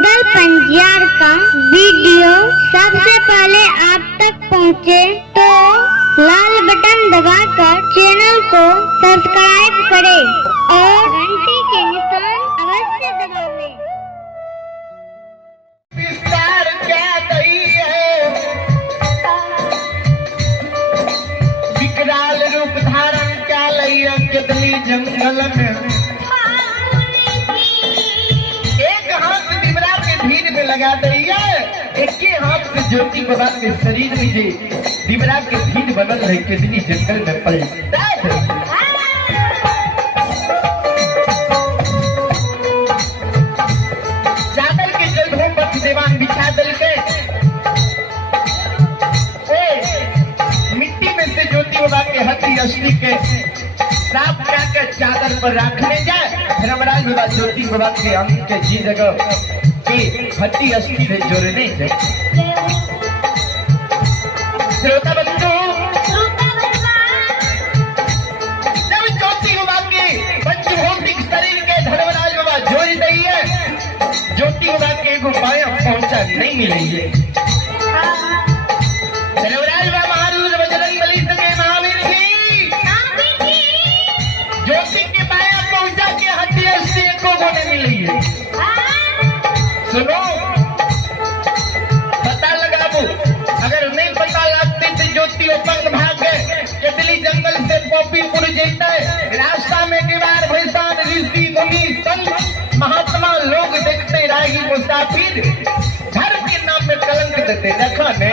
मुदल पंजियार का वीडियो सबसे पहले आप तक पहुंचे तो लाल बटन दबाकर चैनल को सब्सक्राइब करें और घंटी के निशान अवश्य दबावें। विस्तार क्या गई है, विकराल रूप धारण क्या लई कितनी जंगल में। एक हाथ दिमरा के भीड़ में लगा दी है, एक हाथ से ज्योति बाबा के शरीर में जे दिमरा के भीड़ बनल है कितनी जंगल में पड़ी। चादर के जलधों पर दीवान बिछा दल के मिट्टी में से ज्योति बाबा के हड्डी असली के साफ कर चादर पर रखने जाए। धर्मराज बाबा ज्योति बाबा के अंग के जी जगह के हड्डी असली से जोड़ने जाए। श्रोता बंधु, जब ज्योति बाबा के पंचभौतिक शरीर के धर्मराज बाबा जोड़ दी है, ज्योति बाबा के एगो बाया पहुंचा नहीं मिली है। धर्मराज बाबा महारुद्र बजरंग बली सके महावीर जी ज्योति के बाया पहुंचा के हड्डी असली को नहीं मिली है। सुनो, पता लगाबो, अगर नहीं पता लगती तो ज्योति उपंग भाग गए केतली जंगल से पोपीपुर जेते रास्ता में दीवार भैसान ऋषि मुनि संत महात्मा लोग देखते राही मुसाफिर घर के नाम में कलंक देते। देखा ने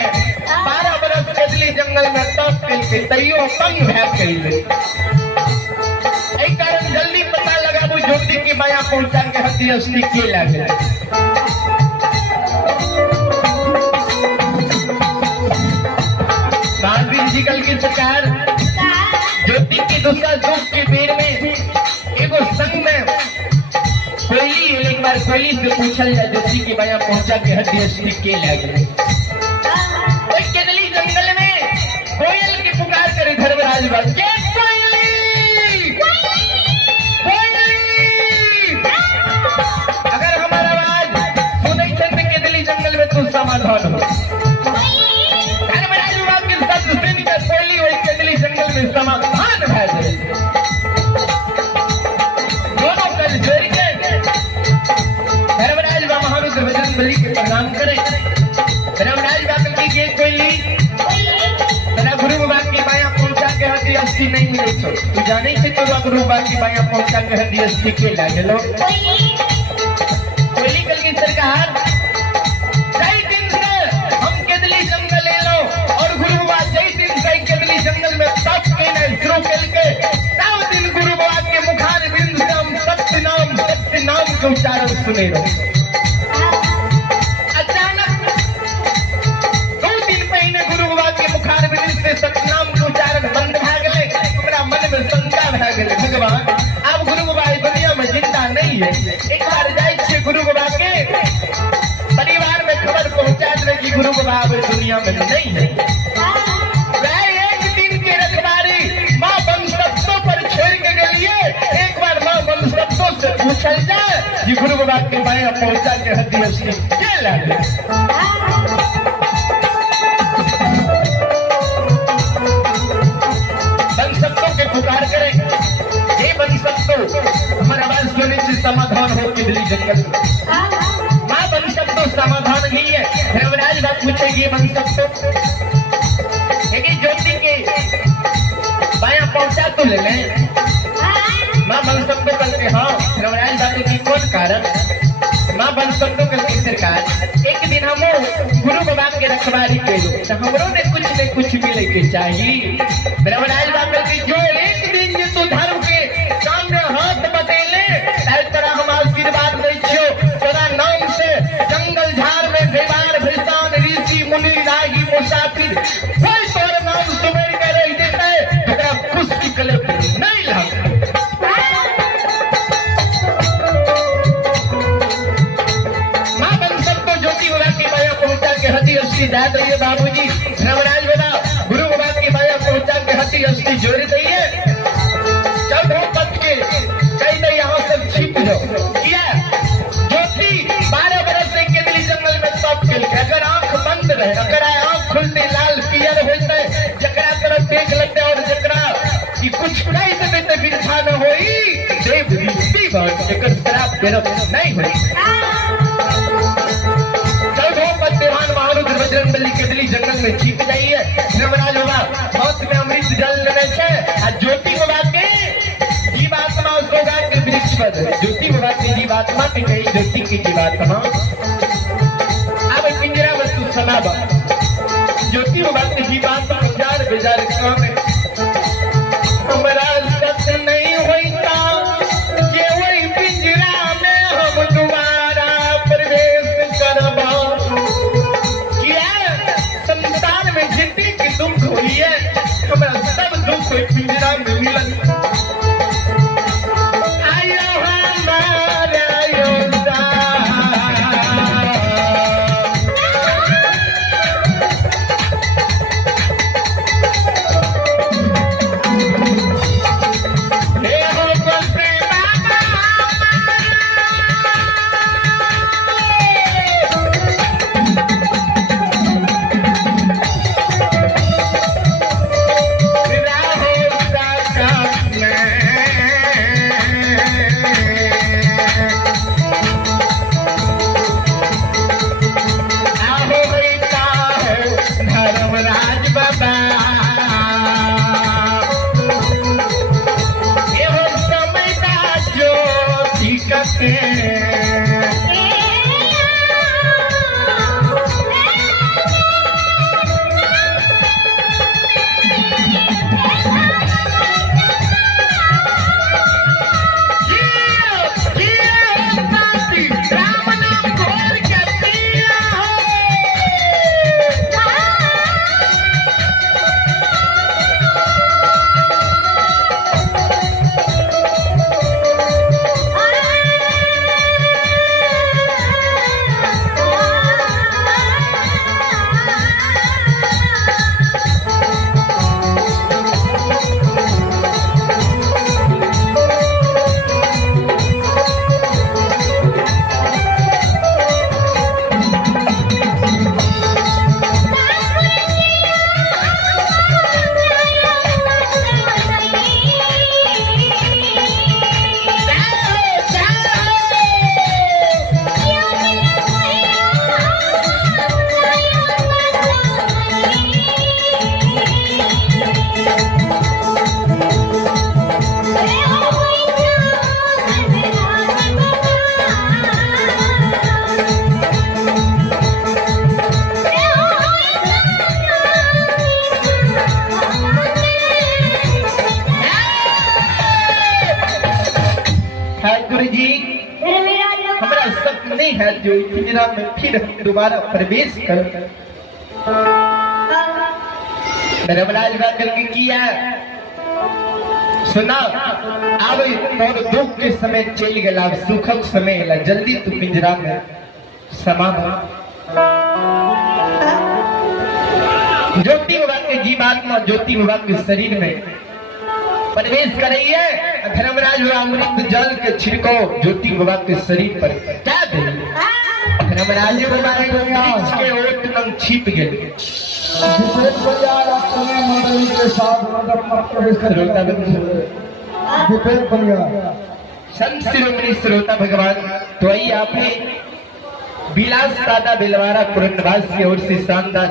12 बरस केतली जंगल में तप के तैयो उपंग भाग गई। कारण जल्दी पता लगाबो ज्योति के बाया पहुंचा के हड्डी असली के लगे। महावीर जी कल की सरकार ज्योति की दूसरा दुख के बेर में एगो संग में कोयली एक बार कोयली से पूछल जाए ज्योति की बाया पहुंचा के हड्डी असली के लगे। केतली जंगल में कोयल की पुकार करे धर्मराज बाबा समाधान हो। धर्मराज बाबा के शब्द सुनकर कोयली वही केतली जंगल में समाधान है। दोनों कल जोड़ के धर्मराज बाबा महारुद्र बजरंग बली के प्रणाम करें। धर्मराज बाबा की कोयली तेरा गुरु बाबा की बाया पहुंचा के हड्डी असली नहीं मिले छो। तू जाने से तो गुरु बाबा की बाया पहुंचा के हड्डी असली के लागे लो। कोयली कल की सरकार जंगल में तप के सब दिन गुरु बाबा के मुखार बिंद से हम सत्य नाम के उच्चारण सुने रहो। अचानक 2 दिन पहले गुरु बाबा के मुखार बिंद से सत्य नाम के उच्चारण बंद भ गए। हमारा मन में शंका भ गए, भगवान अब गुरु बाबा दुनिया में जिंदा नहीं है। एक बार जाए गुरु बाबा के परिवार में खबर पहुंचा दे कि गुरु बाबा दुनिया में नहीं है। पूछल जाए कि गुरु बाबा के बाया पहुंचा के हड्डी असली के लगे। बन सबको के पुकार करें, ये बन सबको हमारा आवाज सुनने से समाधान हो केतली जंगल में। माँ बन सबको समाधान नहीं है। धर्मराज बात पूछेगी बन सबको ज्योति के बाया पहुंचा तो ले लें। माँ बन सकते करते हाँ धर्मराज बाबू की कौन कारण। माँ बन सकते करते सरकार एक दिन हम गुरु बाबा के रखवारी के लोग तो हमरों ने कुछ न कुछ मिले के चाहिए। धर्मराज बाबू की जो एक दिन ये तू धर्म के सामने हाथ बतेले तरह हम आशीर्वाद दे तोरा नाम से जंगल झाड़ में दीवार भैसान ऋषि मुनि राही मुसाफिर कोई तोरा नाम सुमेर के रह देता है तोरा खुश की कले नहीं लग। हड्डी असली दाद रही है बाबूजी। धर्मराज बाबा गुरु बाबा की बाया पहुंचा के हड्डी असली जोड़ रही है। जब हो पद के कई यहाँ सब छिप जाओ किया ज्योति 12 बरस से सन एक शराब बेरब नहीं हुई। चौदह पत्तेवान महारुद्र बजरंग बली के दिल्ली जंगल में छिप जाइए। धर्मराज बाबा हाथ में अमृत जल लेने से ज्योति बाबा के जीवात्मा उसको के वृक्ष पर ज्योति बाबा की जीवात्मा की कही ज्योति की जीवात्मा अब पिंजरा वस्तु समाबा ज्योति बाबा की जीवात्मा हजार बेजार काम है। हमारा सत्य नहीं होता ये वही पिंजरा में हम दोबारा प्रवेश करबा। संसार में जितनी की दुख हुई है हमारा सब दुख कोई पिंजरा में मिलन। आयो हमारा योद्धा हे हो बलते बाबा धर्मराज बाबा ये हो समय का ज्योति कते राम नाम घोर के पिया हो। गुरु जी हमारा सत्य नहीं है जो पिंजरा में फिर दोबारा प्रवेश कर धर्मराज बात करके किया सुना। अब और दुख के समय चल गया अब सुखक समय ला जल्दी तू पिंजरा में समा ज्योति बाबा के जीवात्मा ज्योति बाबा के शरीर में प्रवेश करिए। धर्मराज अमृत जल के छिड़को ज्योति बाबा के शरीर पर क्या दे धर्मराज बाबा के ओट में छिप गए। संत शिरोमणि श्रोता भगवान तो आइए आपने विलास दादा बिलवारा पुरनवास की ओर से शानदार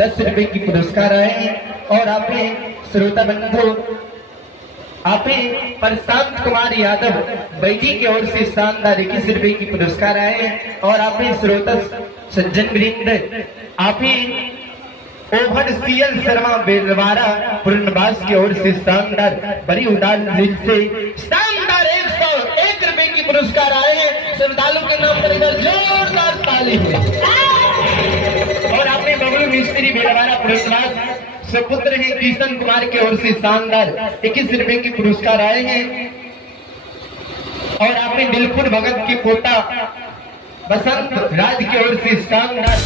10 रुपए की पुरस्कार आए हैं। और आपने श्रोता बंधु आपे प्रशांत कुमार यादव बैठी की ओर से शानदार 21 रुपए की पुरस्कार आए हैं। और आपे श्रोता सज्जन वृंद आपे ओभर सीएल शर्मा बेलवारा पुरनवास की ओर से शानदार बड़ी उदार दिल से शानदार 101 रुपए की पुरस्कार आए हैं। श्रद्धालु के नाम पर इधर जोरदार ताली है। और आपने बबलू मिस्त्री बेलवारा पुरनवास सुपुत्र है किशन कुमार की ओर से शानदार 21 रुपए की पुरस्कार आए हैं। और आपने दिलपुर भगत की पोता बसंत राज की ओर से शानदार